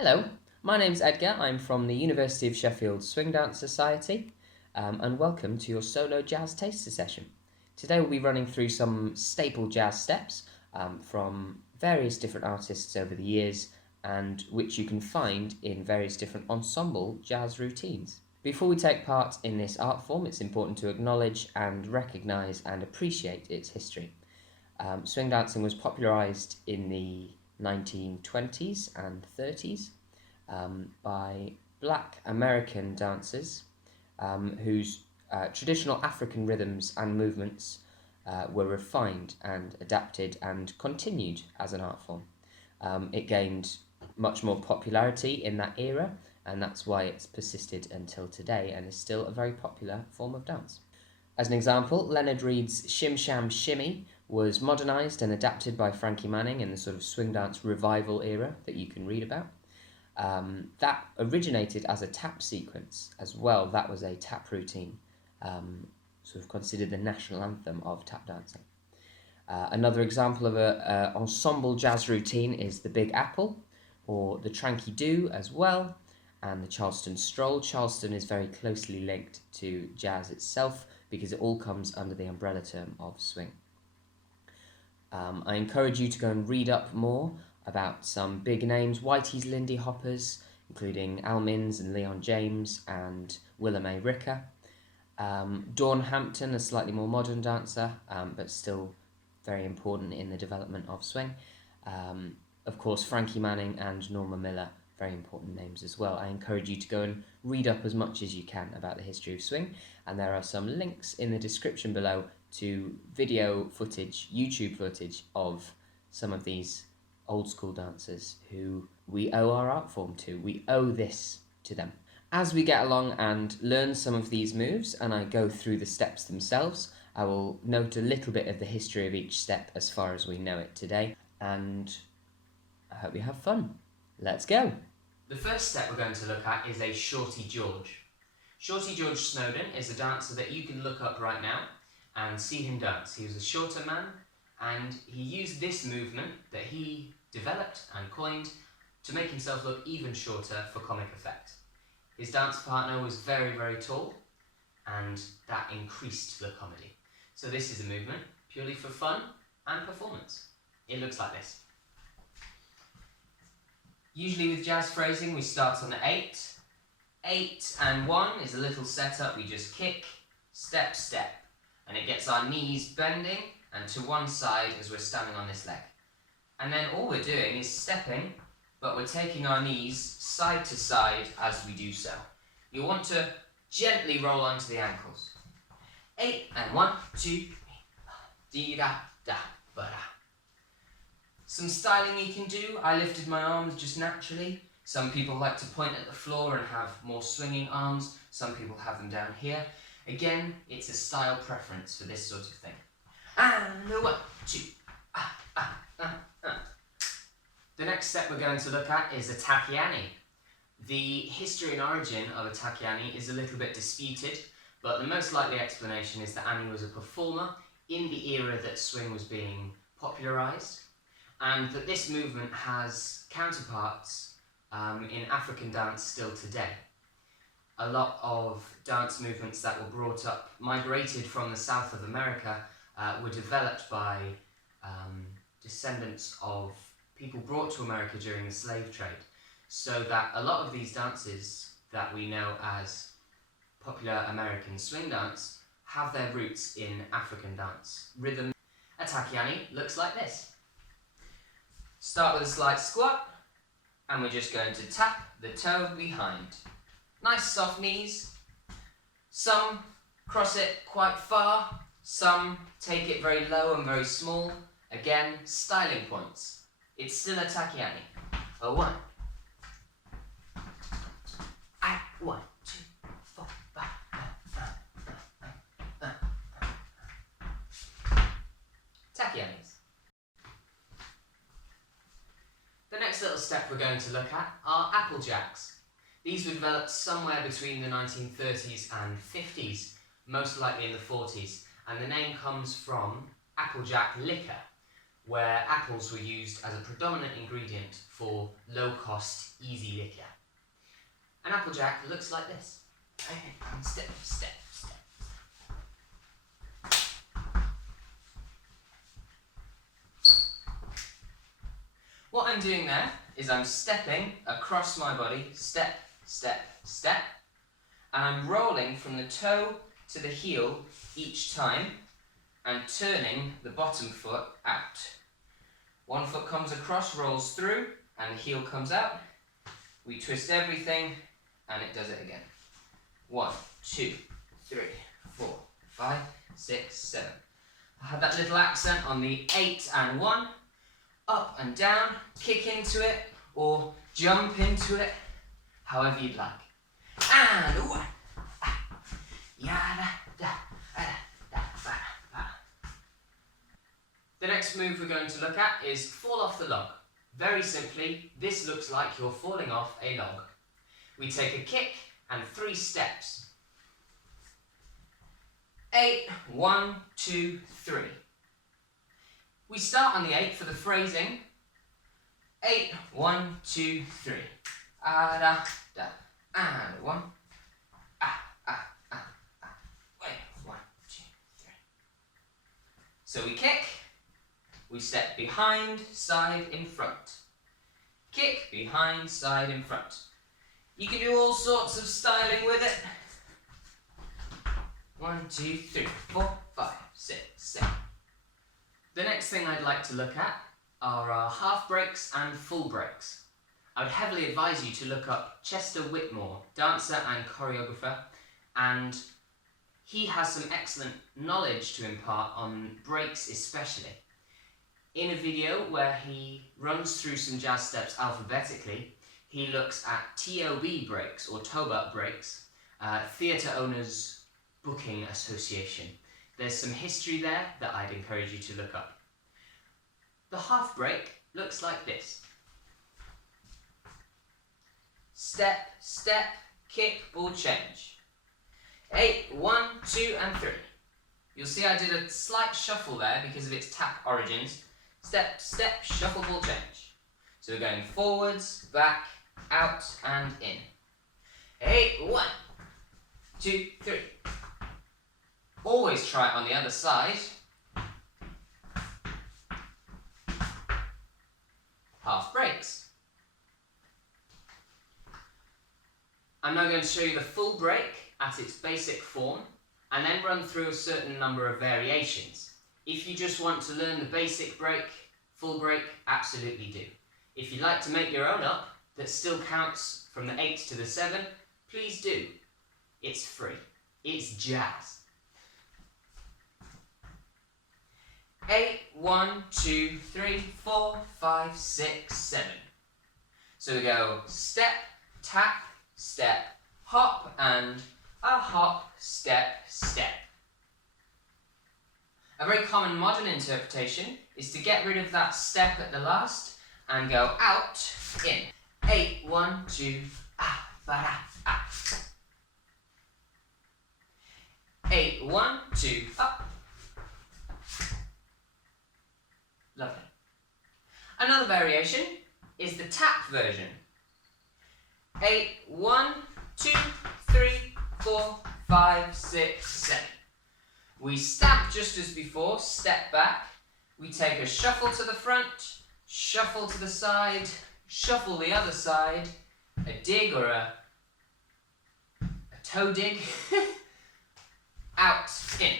Hello, my name's Edgar. I'm from the University of Sheffield Swing Dance Society, and welcome to your solo jazz taster session. Today we'll be running through some staple jazz steps from various different artists over the years, and which you can find in various different ensemble jazz routines. Before we take part in this art form, it's important to acknowledge and recognise and appreciate its history. Swing dancing was popularised in the 1920s and 30s by black American dancers whose traditional African rhythms and movements were refined and adapted and continued as an art form. It gained much more popularity in that era, and that's why it's persisted until today and is still a very popular form of dance. As an example, Leonard Reed's Shim Sham Shimmy was modernised and adapted by Frankie Manning in the sort of swing dance revival era that you can read about. That originated as a tap sequence as well. That was a tap routine, sort of considered the national anthem of tap dancing. Another example of an ensemble jazz routine is the Big Apple, or the Tranky Do as well, and the Charleston Stroll. Charleston is very closely linked to jazz itself because it all comes under the umbrella term of swing. I encourage you to go and read up more about some big names, Whitey's Lindy Hoppers, including Al Minns and Leon James and Willa Mae Ricker. Dawn Hampton, a slightly more modern dancer, but still very important in the development of swing. Of course, Frankie Manning and Norma Miller, very important names as well. I encourage you to go and read up as much as you can about the history of swing, and there are some links in the description below to video footage, YouTube footage of some of these old school dancers who we owe our art form to. We owe this to them. As we get along and learn some of these moves and I go through the steps themselves, I will note a little bit of the history of each step as far as we know it today, and I hope you have fun. Let's go! The first step we're going to look at is a Shorty George. Shorty George Snowden is a dancer that you can look up right now and see him dance. He was a shorter man, and he used this movement that he developed and coined to make himself look even shorter for comic effect. His dance partner was very, very tall, and that increased the comedy. So this is a movement purely for fun and performance. It looks like this. Usually with jazz phrasing, we start on the 8. 8 and 1 is a little setup. We just kick, step, step. And it gets our knees bending and to one side as we're standing on this leg. And then all we're doing is stepping, but we're taking our knees side to side as we do so. You want to gently roll onto the ankles. 8 and 1, 2, 3, dee da da ba da. Some styling you can do. I lifted my arms just naturally. Some people like to point at the floor and have more swinging arms. Some people have them down here. Again, it's a style preference for this sort of thing. And 1, 2, The next step we're going to look at is a Tacky Annie. The history and origin of a Tacky Annie is a little bit disputed, but the most likely explanation is that Annie was a performer in the era that swing was being popularised, and that this movement has counterparts in African dance still today. A lot of dance movements that were brought up, migrated from the south of America, were developed by descendants of people brought to America during the slave trade. So that a lot of these dances that we know as popular American swing dance have their roots in African dance rhythm. A Tacky Annie looks like this. Start with a slight squat, and we're just going to tap the toe behind. Nice soft knees. Some cross it quite far, some take it very low and very small. Again, styling points. It's still a Tacky Annie. A 1. 1, 2, 4, 5. Tacky Annies. The next little step we're going to look at are Applejacks. These were developed somewhere between the 1930s and 50s, most likely in the 40s, and the name comes from Applejack liquor, where apples were used as a predominant ingredient for low-cost, easy liquor. An applejack looks like this. Step, step, step. What I'm doing there is I'm stepping across my body, step, step, step, and I'm rolling from the toe to the heel each time and turning the bottom foot out. One foot comes across, rolls through, and the heel comes out. We twist everything, and it does it again. 1, 2, 3, 4, 5, 6, 7. I had that little accent on the 8 and 1. Up and down, kick into it, or jump into it, however you'd like. And 1. The next move we're going to look at is fall off the log. Very simply, this looks like you're falling off a log. We take a kick and 3 steps. 8, 1, 2, 3. We start on the 8 for the phrasing. 8, 1, 2, 3. Da, da, and 1. Wait, 1, 2, 3. So we kick. We step behind, side, in front. Kick, behind, side, in front. You can do all sorts of styling with it. 1, 2, 3, 4, 5, 6, 7. The next thing I'd like to look at are our half breaks and full breaks. I would heavily advise you to look up Chester Whitmore, dancer and choreographer, and he has some excellent knowledge to impart on breaks especially. In a video where he runs through some jazz steps alphabetically, he looks at TOB breaks, or Toba breaks, Theatre Owners Booking Association. There's some history there that I'd encourage you to look up. The half break looks like this. Step, step, kick, ball change. 8, 1, 2, and 3. You'll see I did a slight shuffle there because of its tap origins. Step, step, shuffle, ball change. So we're going forwards, back, out, and in. 8, 1, 2, 3. Always try it on the other side. Half breaks. I'm now going to show you the full break at its basic form and then run through a certain number of variations. If you just want to learn the basic break, full break, absolutely do. If you'd like to make your own up that still counts from the 8 to the 7, please do. It's free. It's jazz. 8, 1, 2, 3, 4, 5, 6, 7. So we go step, tap, step, hop, and a hop, step, step. A very common modern interpretation is to get rid of that step at the last and go out, in. 8, 1, 2, ah, ba-da, ah. 8, 1, 2, up. Lovely. Another variation is the tap version. 8, 1, 2, 3, 4, 5, 6, 7. We stamp just as before, step back. We take a shuffle to the front, shuffle to the side, shuffle the other side, a dig or a toe dig, out, in.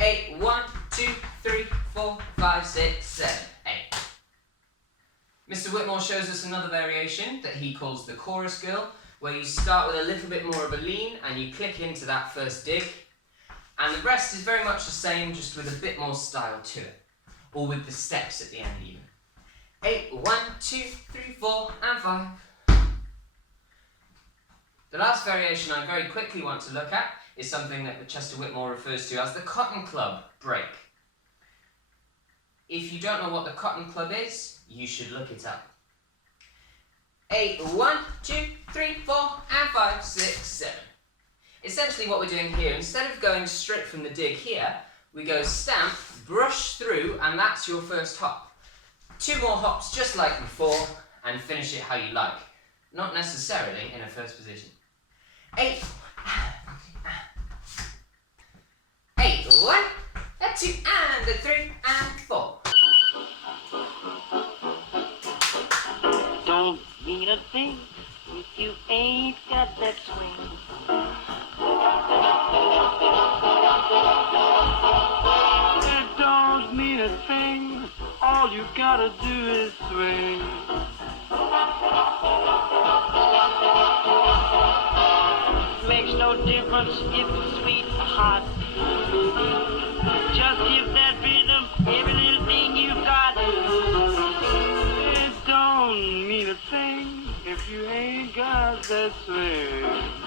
8, 1, 2, 3, 4, 5, 6, 7, 8. Mr. Whitmore shows us another variation that he calls the chorus girl, where you start with a little bit more of a lean and you click into that first dig, and the rest is very much the same, just with a bit more style to it, or with the steps at the end even. 8, 1, 2, 3, 4, and 5. The last variation I very quickly want to look at is something that Chester Whitmore refers to as the Cotton Club break. If you don't know what the Cotton Club is, you should look it up. 8, 1, 2, 3, 4, and 5, 6, 7. Essentially what we're doing here, instead of going straight from the dig here, we go stamp, brush through, and that's your first hop. 2 more hops just like before, and finish it how you like. Not necessarily in a first position. 8, 8, 1, a 2, and a 3, and 4. Don't mean a thing if you ain't got that swing. It don't mean a thing, all you gotta do is swing. Makes no difference if it's sweet or hot. Just give that rhythm every little thing you've got. It don't mean a thing if you ain't got that swing.